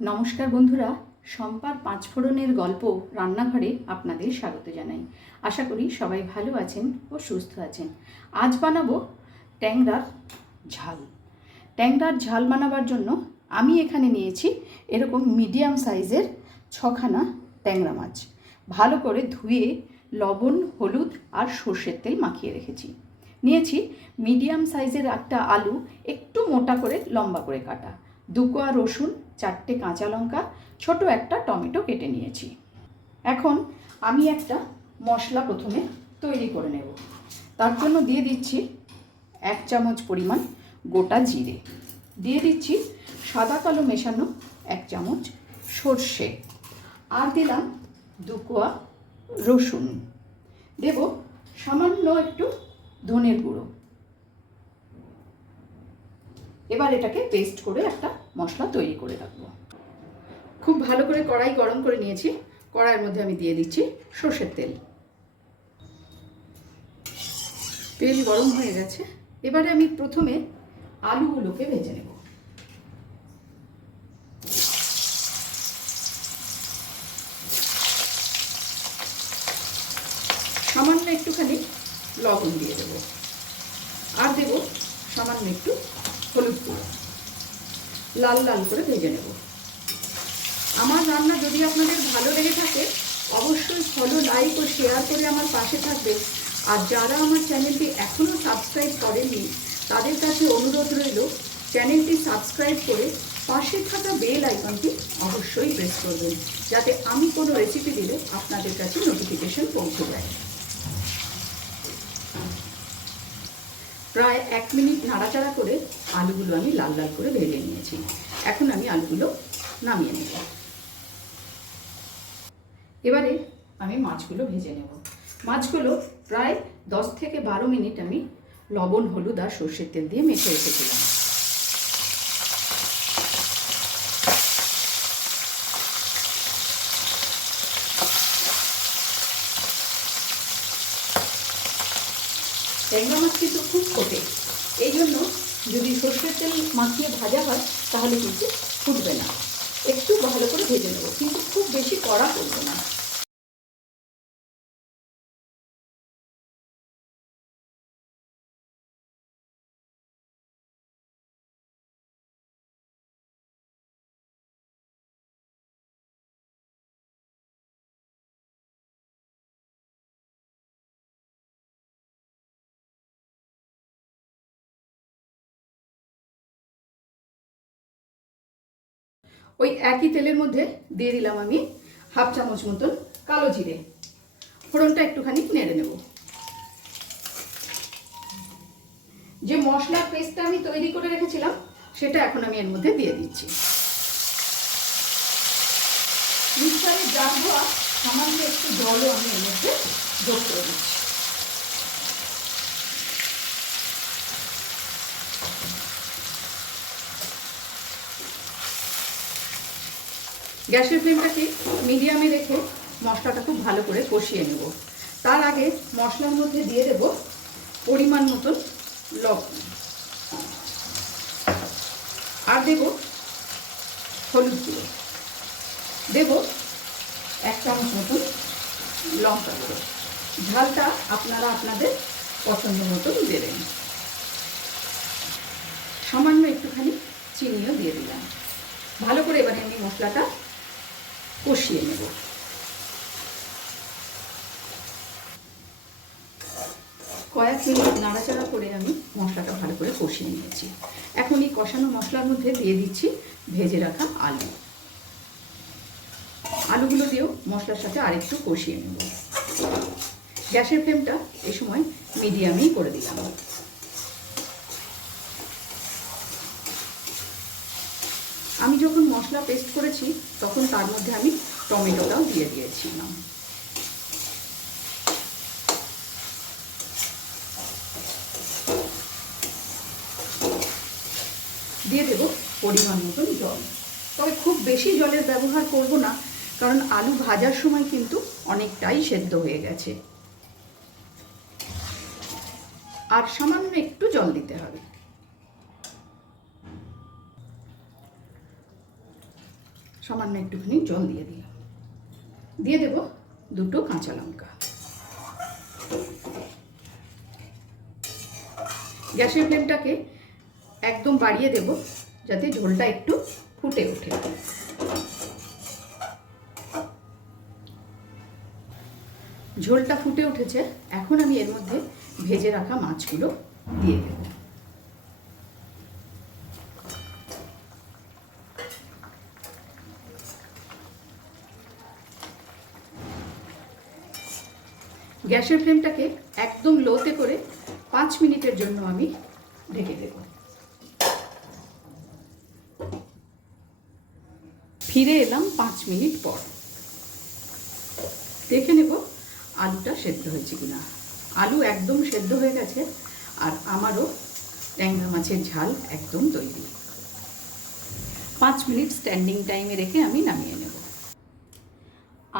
নমস্কার বন্ধুরা সম্পার পাঁচফোড়নের গল্প রান্নাঘরে আপনাদের স্বাগত জানাই। আশা করি সবাই ভালো আছেন ও সুস্থ আছেন। আজ বানাবো ট্যাংরার ঝাল। ট্যাংরার ঝাল বানাবার জন্য আমি এখানে নিয়েছি এরকম মিডিয়াম সাইজের ছখানা ট্যাংরা মাছ। ভালো করে ধুয়ে লবণ, হলুদ আর সর্ষের তেল মাখিয়ে রেখেছি। নিয়েছি মিডিয়াম সাইজের একটা আলু, একটু মোটা করে লম্বা করে কাটা। দু কোয়া রসুন চারটে কাঁচা লঙ্কা, ছোট একটা টমেটো কেটে নিয়েছি। এখন আমি একটা মশলা প্রথমে তৈরি করে নেব। তার জন্য দিয়ে দিচ্ছি এক চামচ পরিমাণ গোটা জিরে। দিয়ে দিচ্ছি সাদা কালো মেশানো এক চামচ সর্ষে। আর দিলাম দু কোয়া রসুন। দেব সামান্য একটু ধনের গুঁড়ো। এবার এটাকে পেস্ট করে একটা মশলা তৈরি করে রাখব। খুব ভালো করে কড়াই গরম করে নিয়েছি। কড়াইয়ের মধ্যে আমি দিয়ে দিচ্ছি সর্ষের তেল। তেল গরম হয়ে গেছে। এবারে আমি প্রথমে আলুগুলোকে ভেজে নেব। সামান্য একটুখানি লবণ দিয়ে দেব। আর দেব সামান্য একটু হলুদ গুঁড়ো লাল লাল করে ভেজে নেব। আমার রান্না যদি আপনাদের ভালো লেগে থাকে, অবশ্যই ফলো লাইক ও শেয়ার করে আমার পাশে থাকবে আর যারা আমার চ্যানেলটি এখনও সাবস্ক্রাইব করেননি, তাদের কাছে অনুরোধ রইল চ্যানেলটি সাবস্ক্রাইব করে পাশে থাকা বেল আইকনটি অবশ্যই প্রেস করবেন, যাতে আমি কোনো রেসিপি দিলে আপনাদের কাছে নোটিফিকেশন পৌঁছে যায়। প্রায় এক মিনিট নাড়াচাড়া করে আলুগুলো আমি লাল লাল করে ভেজে নিয়েছি। এখন আমি আলুগুলো নামিয়ে নেব। এবারে আমি মাছগুলো ভেজে নেব। মাছগুলো প্রায় দশ থেকে বারো মিনিট আমি লবণ, হলুদ আর সর্ষের তেল দিয়ে মেখে রেখেছিলাম। ট্যাংরা মাছ কিন্তু খুব ফোটে এই জন্য যদি সর্ষের তেল মাখিয়ে ভাজা হয়, তাহলে কিন্তু ফুটবে না। একটু ভালো করে ভেজে নেব, কিন্তু খুব বেশি কড়া করব না। ওই একই তেলের মধ্যে দিয়ে দিলাম আমি হাফ চামচ মতন কালো জিরে। ফোড়নটা একটুখানি নেড়ে নেব। যে মশলার পেস্টটা আমি তৈরি করে রেখেছিলাম, সেটা এখন আমি এর মধ্যে দিয়ে দিচ্ছি। মিক্সারের জার ধোয়া সামান্য একটু জলও আমি এর মধ্যে যোগ করে দিচ্ছি গ্যাসের ফ্লেমটাকে মিডিয়ামে রেখে মশলাটা খুব ভালো করে কষিয়ে নেব। তার আগে মশলার মধ্যে দিয়ে দেব পরিমাণ মতন লবণ। আর দেব হলুদ গুঁড়ো। দেব এক চামচ মতন লঙ্কা গুঁড়ো। ঝালটা আপনারা আপনাদের পছন্দ মতন দেবেন। সামান্য একটুখানি চিনিও দিয়ে দিলাম। ভালো করে এবারে আমি মশলাটা কষিয়ে নেব। কয়েক মিনিট নাড়াচাড়া করে আমি মশলাটা ভালো করে কষিয়ে নিয়েছি। এখন এই কষানো মশলার মধ্যে দিয়ে দিচ্ছি ভেজে রাখা আলু। আলুগুলো দিয়েও মশলার সাথে আরেকটু কষিয়ে নেব। গ্যাসের ফ্লেমটা এ সময় মিডিয়ামেই করে দিলাম আমি যখন মশলা পেস্ট করেছি, তখন তার মধ্যে আমি টমেটোটাও দিয়ে দিয়েছিলাম। দিয়ে দেব পরিমাণ মতন জল। তবে খুব বেশি জলের ব্যবহার করব না, কারণ আলু ভাজার সময় কিন্তু অনেকটাই সেদ্ধ হয়ে গেছে। আর সামান্য একটু জল দিতে হবে। সামান্য একটুখানি জল দিয়ে দিলাম। দিয়ে দেব দুটো কাঁচা লঙ্কা। গ্যাসের ফ্লেমটাকে একদম বাড়িয়ে দেব যাতে ঝোলটা একটু ফুটে ওঠে। ঝোলটা ফুটে উঠেছে, এখন আমি এর মধ্যে ভেজে রাখা মাছগুলো দিয়ে দেব। গ্যাসের ফ্লেমটাকে একদম লোতে করে পাঁচ মিনিটের জন্য আমি ঢেকে দেব। ফিরে এলাম পাঁচ মিনিট পর। দেখে নেব আলুটা সেদ্ধ হয়েছে কিনা। আলু একদম সেদ্ধ হয়ে গেছে আর আমারও ট্যাংরা মাছের ঝাল একদম তৈরি। পাঁচ মিনিট স্ট্যান্ডিং টাইমে রেখে আমি নামিয়ে নেব।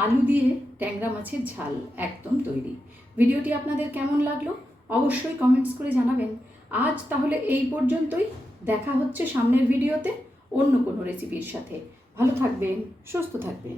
আলু দিয়ে ট্যাংরা মাছের ঝাল একদম তৈরি। ভিডিওটি আপনাদের কেমন লাগল অবশ্যই কমেন্টস করে জানাবেন। আজ তাহলে এই পর্যন্তই। দেখা হচ্ছে সামনের ভিডিওতে অন্য কোনো রেসিপির সাথে। ভালো থাকবেন, সুস্থ থাকবেন।